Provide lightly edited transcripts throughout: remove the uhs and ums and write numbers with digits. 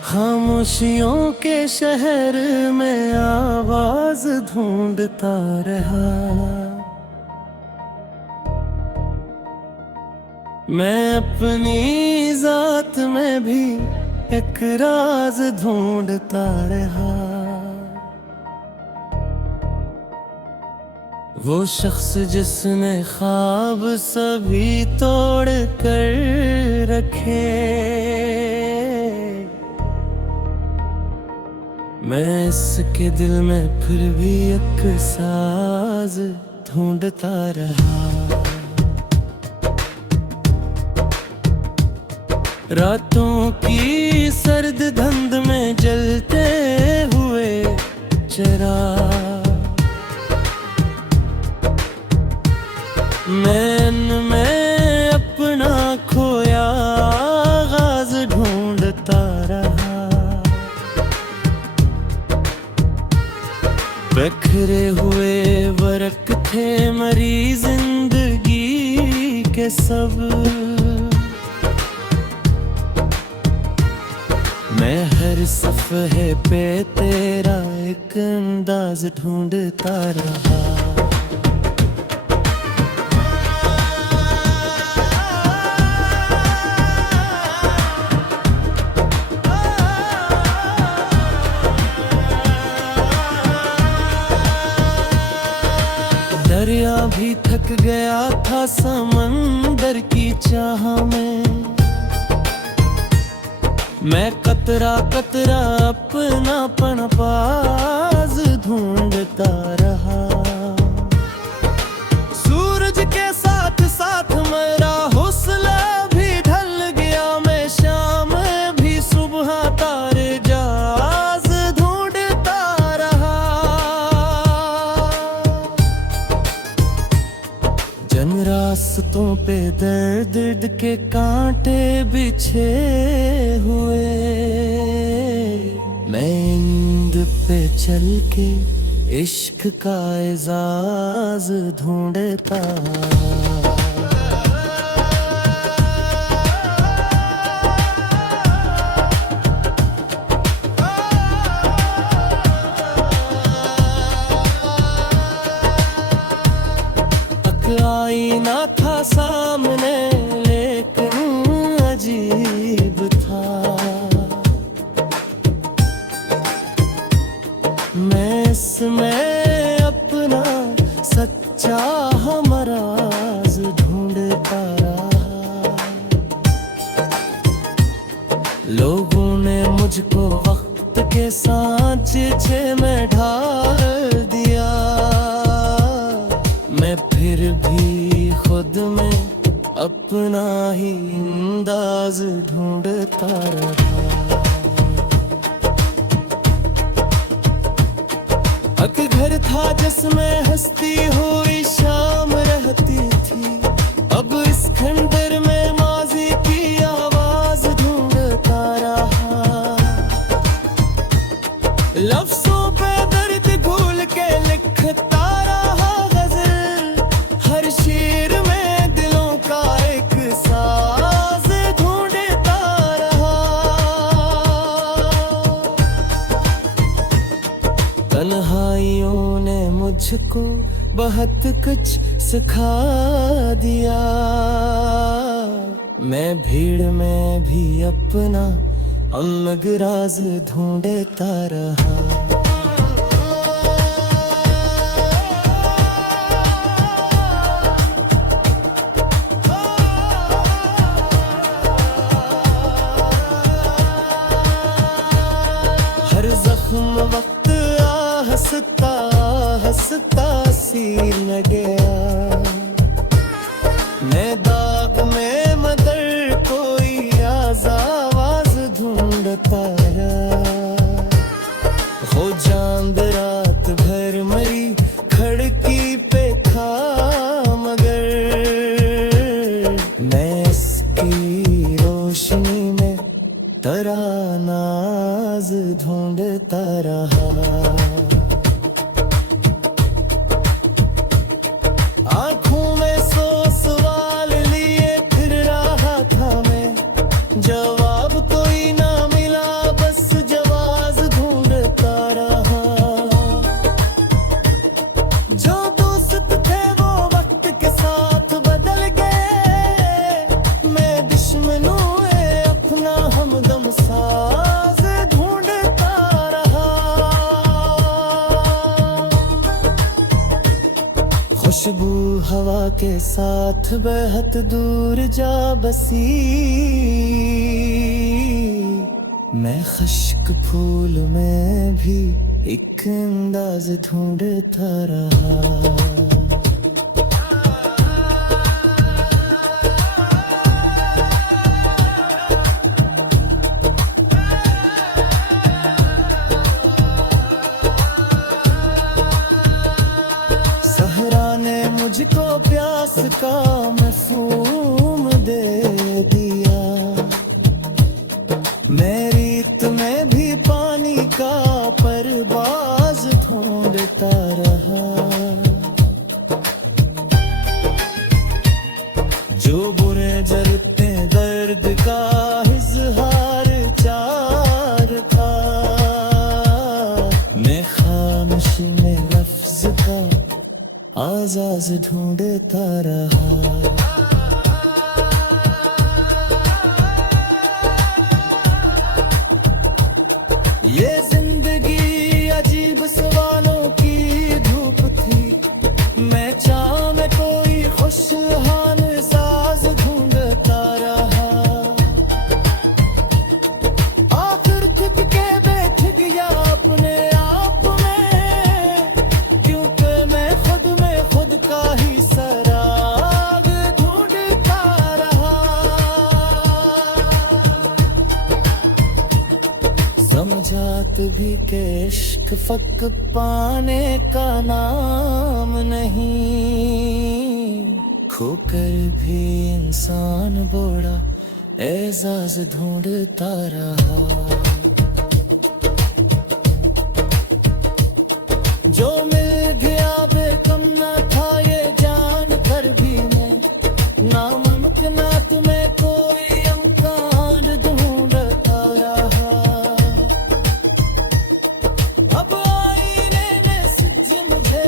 खामोशियों के शहर में आवाज ढूंढता रहा। मैं अपनी जात में भी एक राज ढूंढता रहा। वो शख्स जिसने ख्वाब सभी तोड़ कर रखे, मैं इसके दिल में फिर भी एक साज ढूंढता रहा। रातों की सर्द धुंध में जलते हुए चिराग, मैं अपना खोया आगाज ढूंढता रहा। बिखरे हुए वर्क थे मरी जिंदगी के सब, मैं हर सफ़हे पे तेरा एक अंदाज ढूंढता रहा। दरिया भी थक गया था समंदर की चाह में, मैं कतरा कतरा अपना पनपाज ढूंढता रहा। सूरज के साथ साथ मेरा हौसला भी ढल गया, मैं शाम भी सुबह तारे जाज ढूंढता रहा। जन रास्तों पे दर्द के कांटे बिछे हुए, मैं इंद पे चल के इश्क का एजाज ढूंढता। आईना था सामने लेकिन अजीब था, मैं इसमें अपना सच्चा हमराज ढूंढता रहा। लोगों ने मुझको वक्त के सांचे में ढाल दिया, मैं फिर भी खुद में अपना ही अंदाज ढूंढता रहा। एक घर था जिसमें हंसती हुई शाम रहती थी, अब इस खंडर में माजी की आवाज ढूंढता रहा। लफ्जों पे दर्द घोल के लिखता रहा गजल, हर शेर में दिलों का एक साज ढूंढता रहा। तन्हाइयों ने मुझको बहुत कुछ सिखा दिया, मैं भीड़ में भी अपना अलग राज ढूंढता रहा। हर जख्म वक्त हंसता हंसता सीन गया, मैं दाग में मदर कोई आवाज ढूंढता रहा। खुद खुशबू हवा के साथ बेहद दूर जा बसी। मैं खुश्क फूल में भी एक अंदाज ढूंढता रहा। मुझको प्यास का मफ़हूम दे दिया। मैं रीत में भी पानी का परवाज़ ढूंढता रहा। जो बुरे जलते दर्द का इज़हार चार था, मैं खामोशी में लफ्ज़ का आज़ाज़ ढूंढता रहा। ये जिंदगी अजीब सवालों की धूप थी। मैं चाह में कोई खुशहाल साज ढूंढता रहा। आखिर थक के बैठ गया अपने आप में, क्योंकि मैं खुद का ही सराग ढूंढता रहा। समझात भी के इश्क फक पाने का नाम नहीं। खोकर भी इंसान बोड़ा एजाज ढूंढता रहा। जो मिल गया बेकम न था ये जान कर भी मैं, नामुमकिनात में कोई इम्कान ढूंढता रहा। अब आईने ने सच मुझे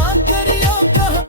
आकर यो कहा।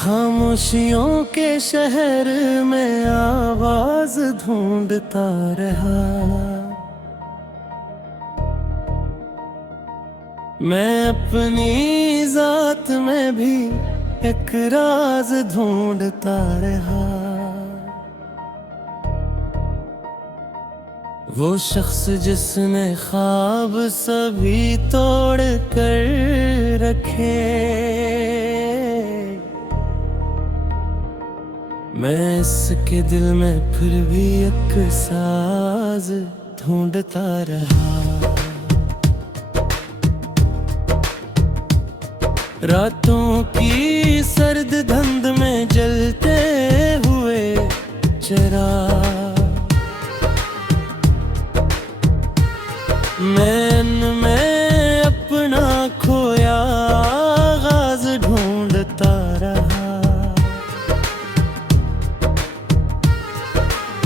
खामोशियों के शहर में आवाज ढूंढता रहा। मैं अपनी जात में भी एक राज ढूंढता रहा। वो शख्स जिसने ख्वाब सभी तोड़ कर रखे, मैं इसके दिल में फिर भी एक साज ढूंढता रहा। रातों की सर्द धुंध में जलते हुए चिराग, मैं अपना खोया आगाज ढूंढता रहा।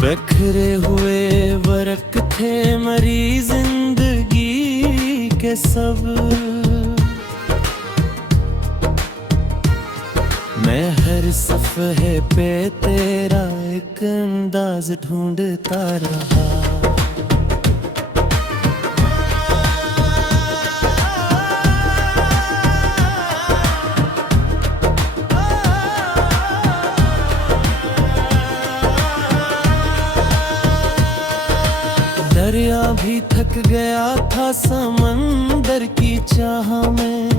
बिखरे हुए वर्क थे मरी जिंदगी के सब, मैं हर सफ़हे पे तेरा एक अंदाज ढूंढता रहा। दरिया भी थक गया था समंदर की चाह में,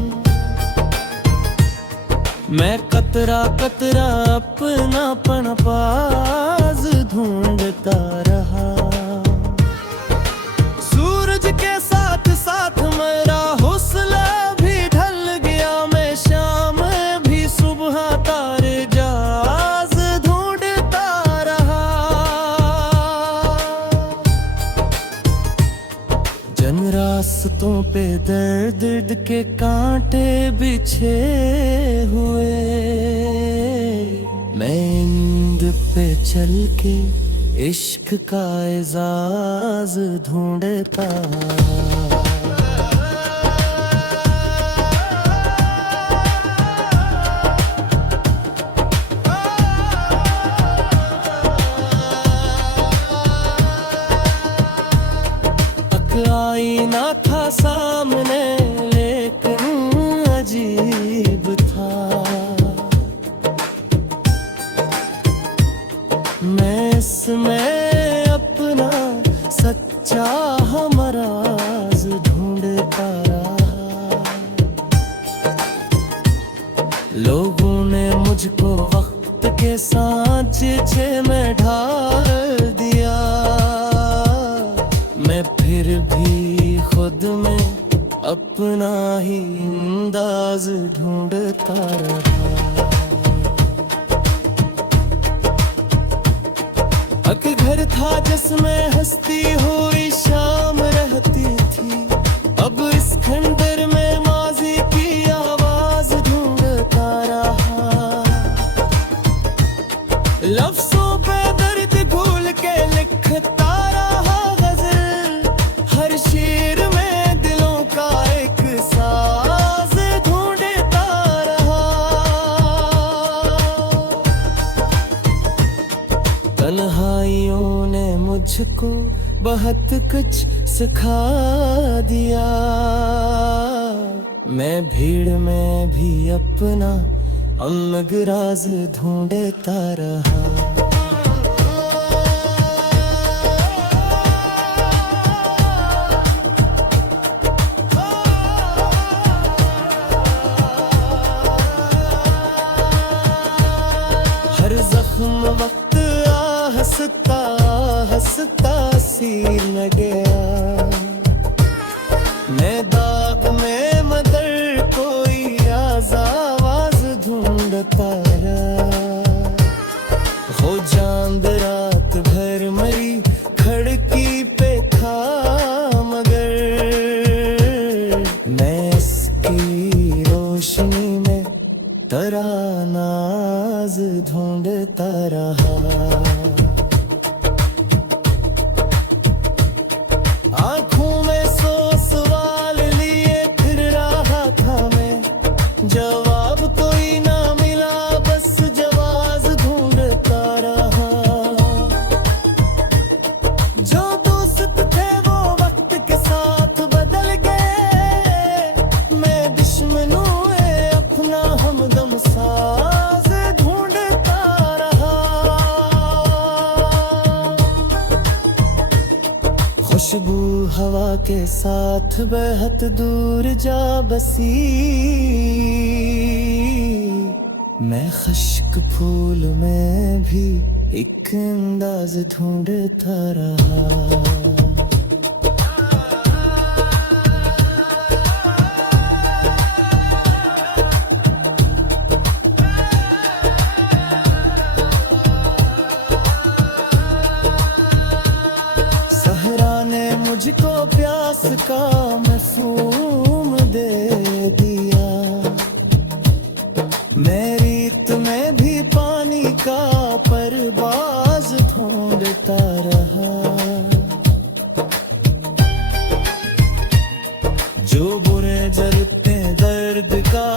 मैं कतरा कतरा अपना पनपाज ढूंढता रहा। सूरज के साथ साथ मेरा हौसला भी ढल गया, मैं शाम भी सुबह तारे जाज ढूंढता रहा। जन रास्तों पे दर्द दर्द के कांटे बिछे हुए, मैं नींद पे चल के इश्क का एजाज ढूंढता। आईना था सामने लेकिन अजीब था। मैं इसमें अपना सच्चा हमराज ढूंढता रहा। लोगों ने मुझको वक्त के सांचे में ढाल दिया। मैं फिर भी खुद में अपना ही अंदाज ढूंढता रहा। एक घर था जिसमें हंसती हुई शाम रहती थी। अब इस खंडर में माजी की आवाज ढूंढता रहा। लफ्जों पे दर्द घोल के लिखता रहा गजल। हर शेर में दिलों का एक साज ढूंढता रहा। तन्हाइयों ने मुझको बहुत कुछ सिखा दिया। मैं भीड़ में भी अपना अलग राज ढूंढता रहा। हर जख्म वक्त हंसता हंसता सील गया। मैं दाग में मदर कोई आवाज ढूंढता रहा। हो चांद रात भर मरी खिड़की पे था मगर मैं इसकी रोशनी में तरानाज ढूंढता रहा। आंखों में सो सवाल लिए फिर रहा था मैं। जवाब कोई ना मिला बस जवाब ढूंढता रहा। जो दोस्त थे वो वक्त के साथ बदल गए। मैं दुश्मनों अपना हमदम साज ढूंढता रहा। खुशबू हवा के साथ बेहद दूर जा बसी। मैं खुश्क फूल में भी एक अंदाज ढूंढता रहा। मुझको प्यास का मफहूम दे दिया। मैं रीत में भी पानी का परवाज ढूंढता रहा। जो बुरे जलते दर्द का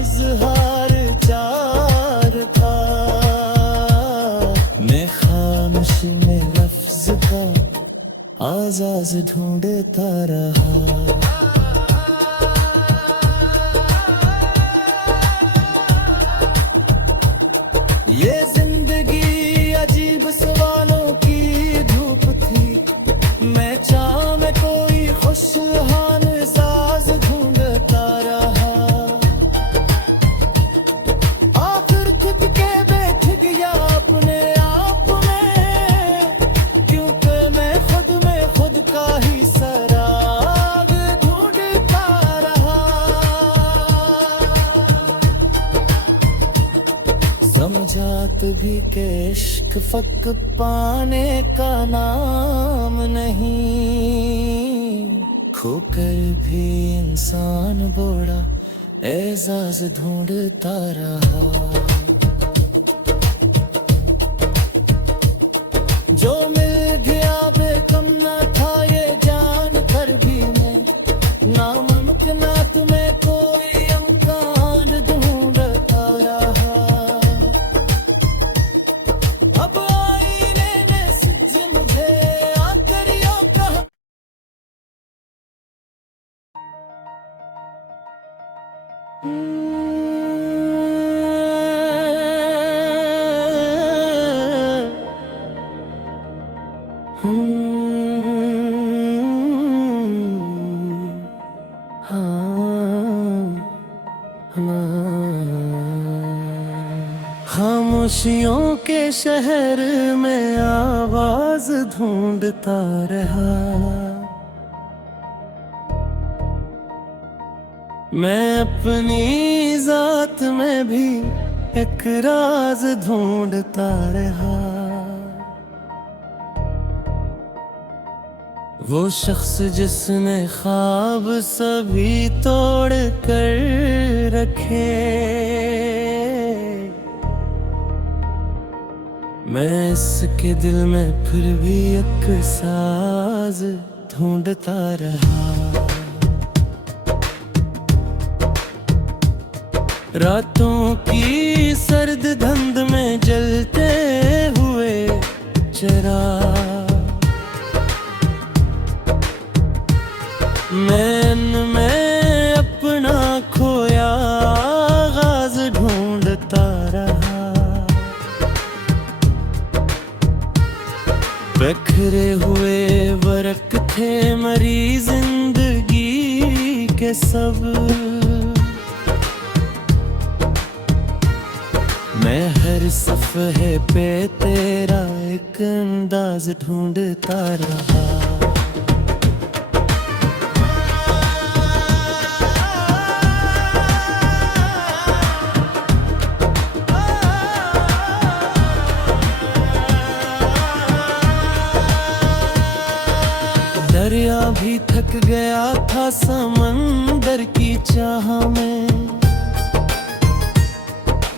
इजहार चार था। मैं खामोशी में लफ्ज का आजाज ढूंढता रहा। ये जिंदगी अजीब सवालों की धूप थी। मैं चाह में कोई खुशहाल साज ढूंढता रहा। आखिर खुद के बैठ गया अपने आप में। क्योंकि मैं खुद का ही सराग ढूंढता रहा। समझात भी के इश्क फक पाने का नाम नहीं। खोकर भी इंसान बोड़ा एजाज ढूंढता रहा। जो खामोशियों के शहर में आवाज ढूंढता रहा, मैं अपनी जात में भी एक राज ढूंढता रहा। वो शख्स जिसने ख्वाब सभी तोड़ कर रखे, मैं इसके दिल में फिर भी एक साज ढूंढता रहा। रातों की सर्द धुंध में जलते हुए चिराग, मैं अपना खोया आगाज ढूंढता रहा। बिखरे हुए वर्क थे मरी जिंदगी के सब, मैं हर सफ़हे पे तेरा एक अंदाज ढूंढता रहा। दरिया भी थक गया था समंदर की चाह में,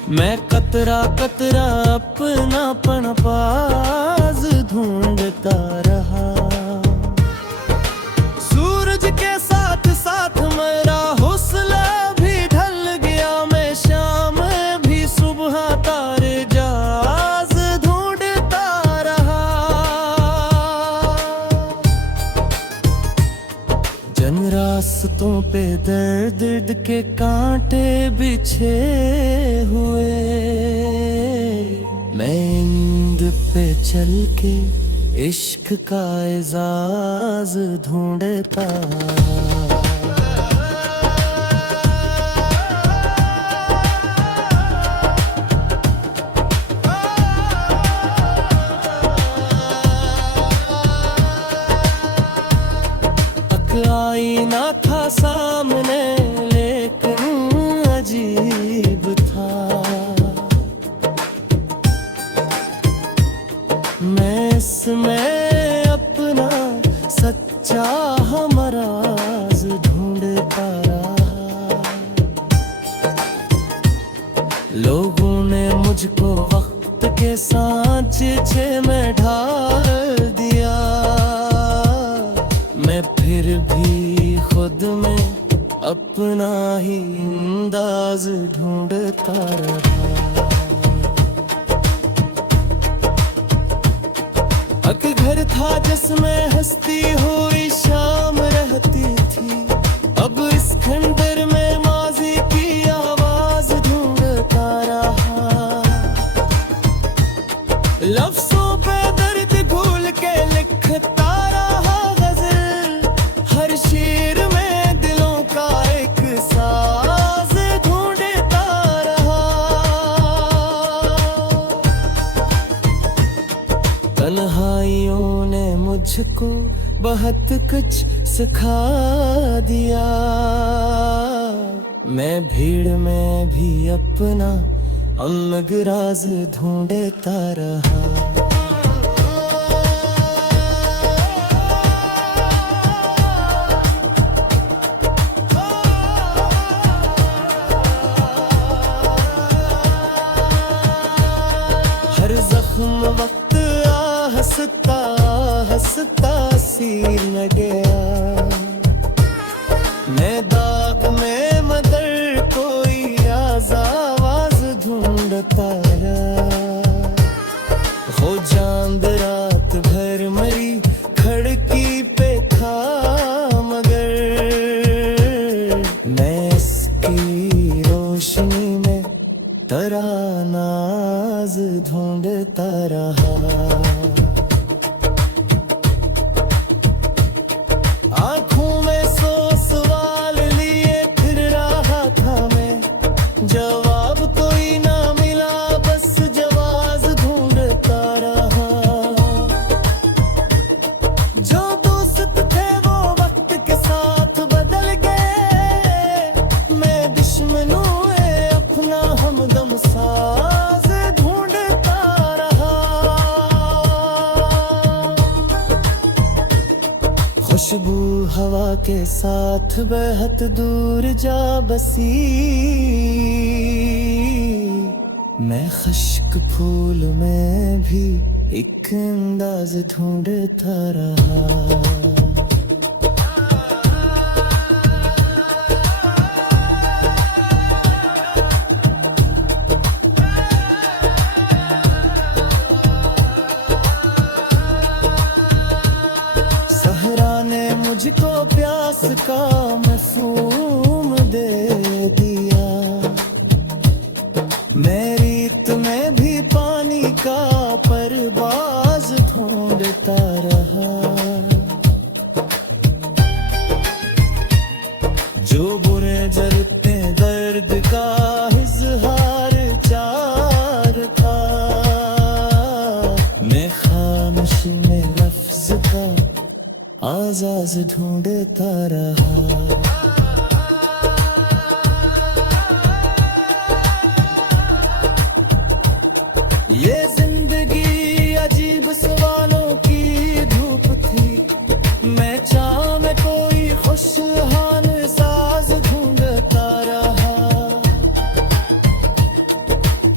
मैं कतरा कतरा अपना पनपाज ढूंढता रहा। सूरज के साथ साथ मेरा हौसला भी ढल गया, मैं शाम भी सुबह तारे जाज ढूंढता रहा। जन रास्तों पे दर्द के कांटे बिछे हुए, मैं नींद पे चल के इश्क का एजाज ढूंढता। आईना था सामने लेकिन अजीब था, मैं इसमें अपना सच्चा हमराज ढूंढता रहा। लोगों ने मुझको वक्त के सांचे में ढाल दिया, मैं फिर भी खुद में अपना ही अंदाज ढूंढता रहा। एक घर था जिसमें हंसती हुई शाम रहती थी, अब इस खंडर में माजी की आवाज ढूंढता रहा। लफ्जों पे दर्द घोल के लिखता रहा गजल, हर शेर में दिलों का एक साज ढूंढता रहा। तन्हाइयों ने मुझको बहुत कुछ सिखा दिया, मैं भीड़ में भी अपना अलग राज ढूंढता रहा। हर जख्म वक्त हंसता हंसता सीन गया, मैं दाग में मदर कोई आवाज ढूंढता रहा। हो खुशबू हवा के साथ बेहद दूर जा बसी, मैं खुश्क फूल में भी एक अंदाज ढूंढता रहा। मुझको प्यास का मफ़हूम दे दिया, मैं रीत में भी पानी का परवाज़ ढूंढता रहा। जो बुरे जलते दर्द का इज़हार चार था, मैं खामोशी में लफ्ज़ का आज़ाज़ ढूंढता रहा। ये जिंदगी अजीब सवालों की धूप थी, मैं चाह में कोई खुशहाल साज ढूंढता रहा।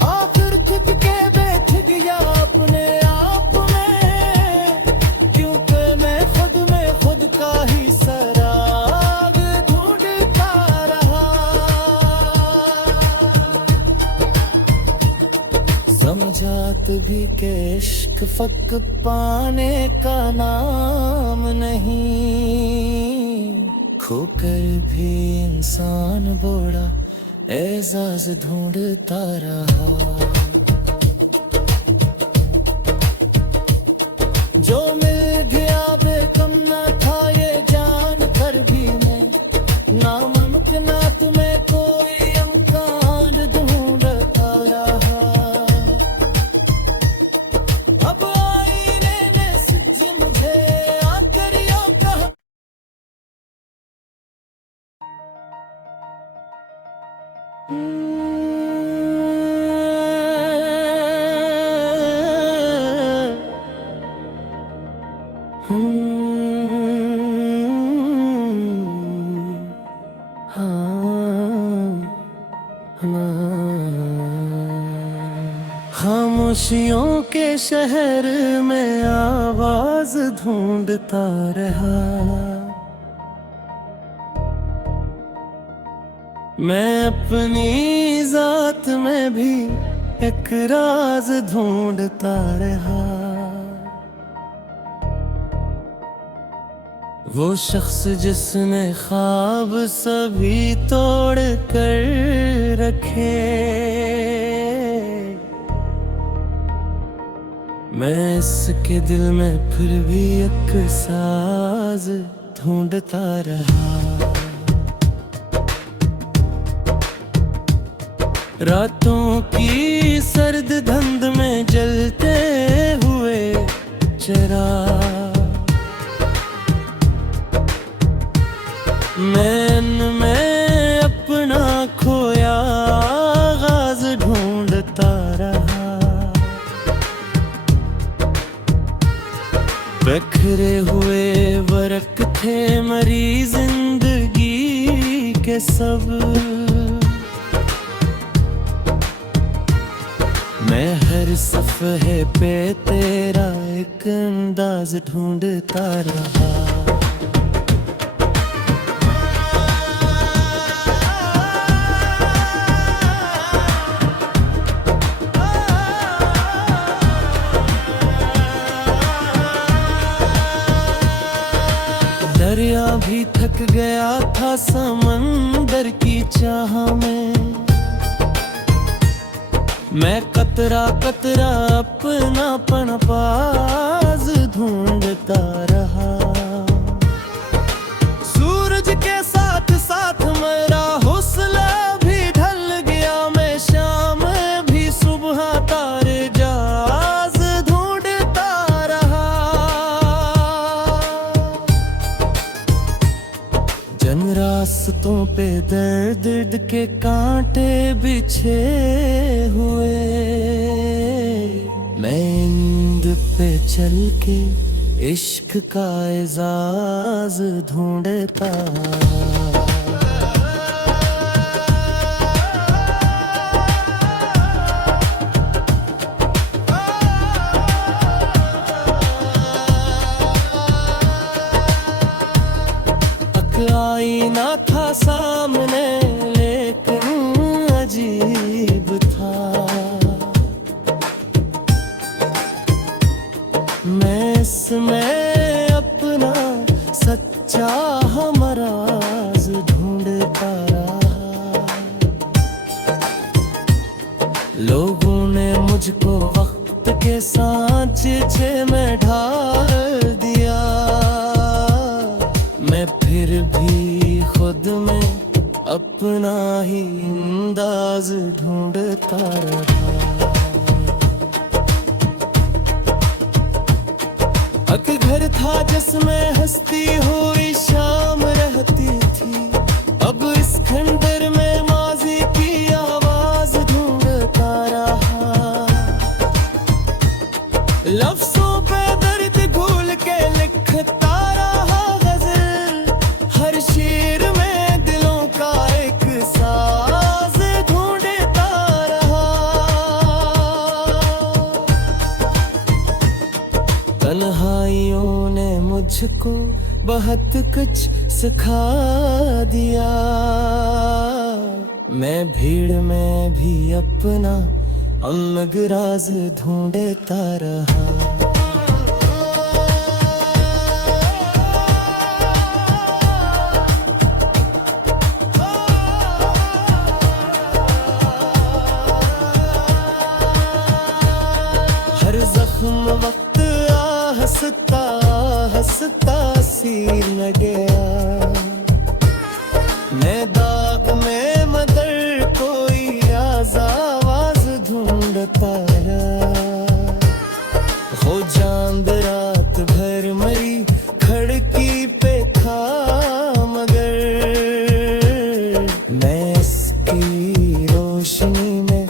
आखिर थक के बैठ गया अपने आप में, क्योंकि मैं खुद का ही सराग ढूंढता रहा। समझात भी के इश्क फक पाने का नाम नहीं, खोकर भी इंसान बोड़ा एजाज ढूंढता रहा। जो मिल गया बेकम न था ये जान कर भी मैं, नामुमकिनात में कोई इम्कान ढूंढता रहा। अब आईने ने सच मुझे आकर यो कहा, खामोशियों के शहर में आवाज ढूंढता रहा। मैं अपनी जात में भी एक राज ढूंढता रहा। वो शख्स जिसने ख्वाब सभी तोड़ कर रखे, मैं इसके दिल में फिर भी एक साज ढूंढता रहा। रातों की सर्द धुंध में जलते हुए चिराग, मैं अपना खोया आगाज ढूंढता रहा। बिखरे हुए वरक थे मरी जिंदगी के सब, मैं हर सफ़हे पे तेरा एक अंदाज ढूंढता रहा। दरिया भी थक गया था समंदर की चाह में, मैं कतरा कतरा अपना पनपाज ढूंढता रहा। सूरज के साथ साथ मेरा हौसला भी ढल गया, मैं शाम भी सुबह तारे जाज ढूंढता रहा। जन रास्तों पे दर्द के कांटे बिछे हुए, मैं नींद पे चल के इश्क का एजाज ढूंढता। आईना था सामने लेकिन अजीब था। मैं इसमें अपना सच्चा हमराज ढूंढता रहा। लोगों ने मुझको वक्त के सांचे में ढाल दिया। मैं फिर भी खुद में अपना ही अंदाज ढूंढता रहा। एक घर था जिसमें हंसती हुई शाम रहती थी। अब इस खंडर में माजी की आवाज ढूंढता रहा। लफ्जों पे दर्द घोल के लिखता रहा गजल। हर शेर में दिलों का एक साज ढूंढता रहा। तन्हाइयों ने मुझको बहुत कुछ सिखा दिया। मैं भीड़ में भी अपना अलग राज ढूंढता रहा। हर जख्म वक्त हंसता हंसता सीन गया। मैं दाग में मदर कोई आवाज ढूंढता रहा। हो चांद रात भर मरी खिड़की पे था मगर मैं इसकी रोशनी में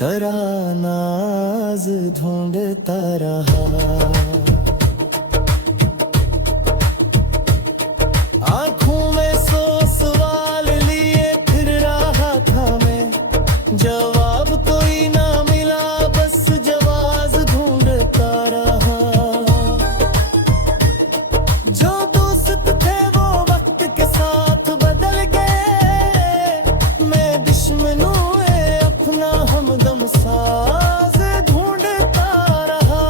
तरानाज ढूंढता रहा। आंखों में सो सवाल लिए फिर रहा था मैं। जवाब कोई ना मिला बस जवाब ढूंढता रहा। जो दोस्त थे वो वक्त के साथ बदल गए। मैं दुश्मनों अपना हमदम साज ढूंढता रहा।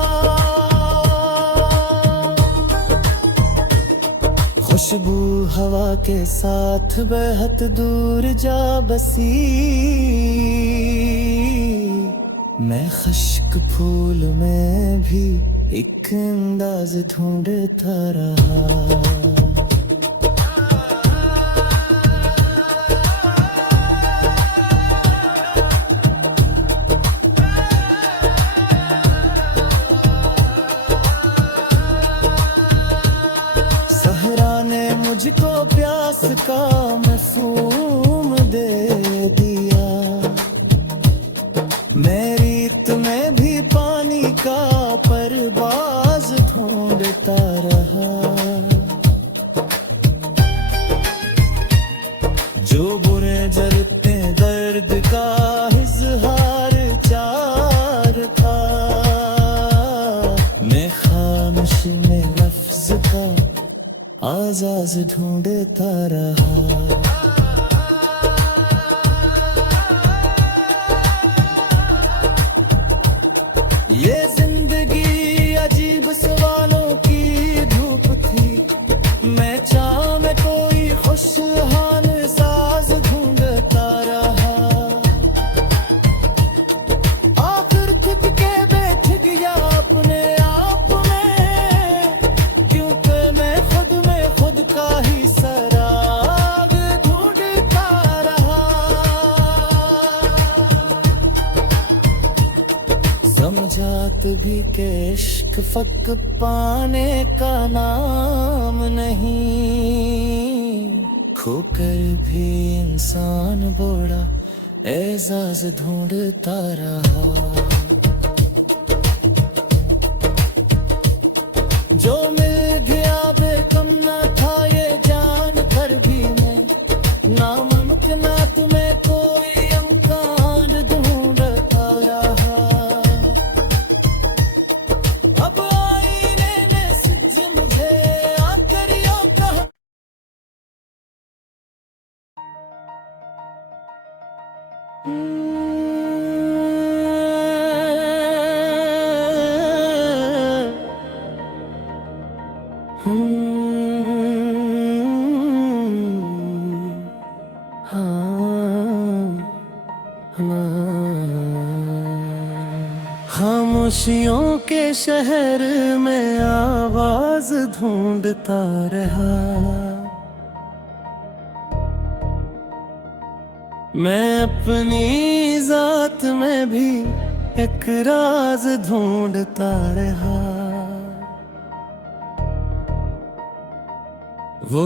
खुशबू हवा के साथ बेहद दूर जा बसी। मैं खुश्क फूल में भी एक अंदाज ढूंढता रहा। मुझको प्यास का मफहूम दे दिया। मैं रेत में भी पानी का परवाज ढूंढता रहा। जो बुरे जलते दर्द का इजहार चार था। मैं खामोश में लफ्ज का आजाज ढूंढता रहा। ये जिंदगी अजीब सवालों की धूप थी। मैं चाह में कोई खुशहाल साज ढूंढता रहा। आखिर थक के बैठ गया अपने आप में। क्योंकि मैं खुद का ही सराग ढूंढता रहा। समझात भी के इश्क फक पाने का नाम नहीं। खोकर भी इंसान बड़ा एजाज ढूंढता रहा। जो खामोशियों के शहर में आवाज ढूंढता रहा, मैं अपनी जात में भी एक राज ढूंढता रहा। वो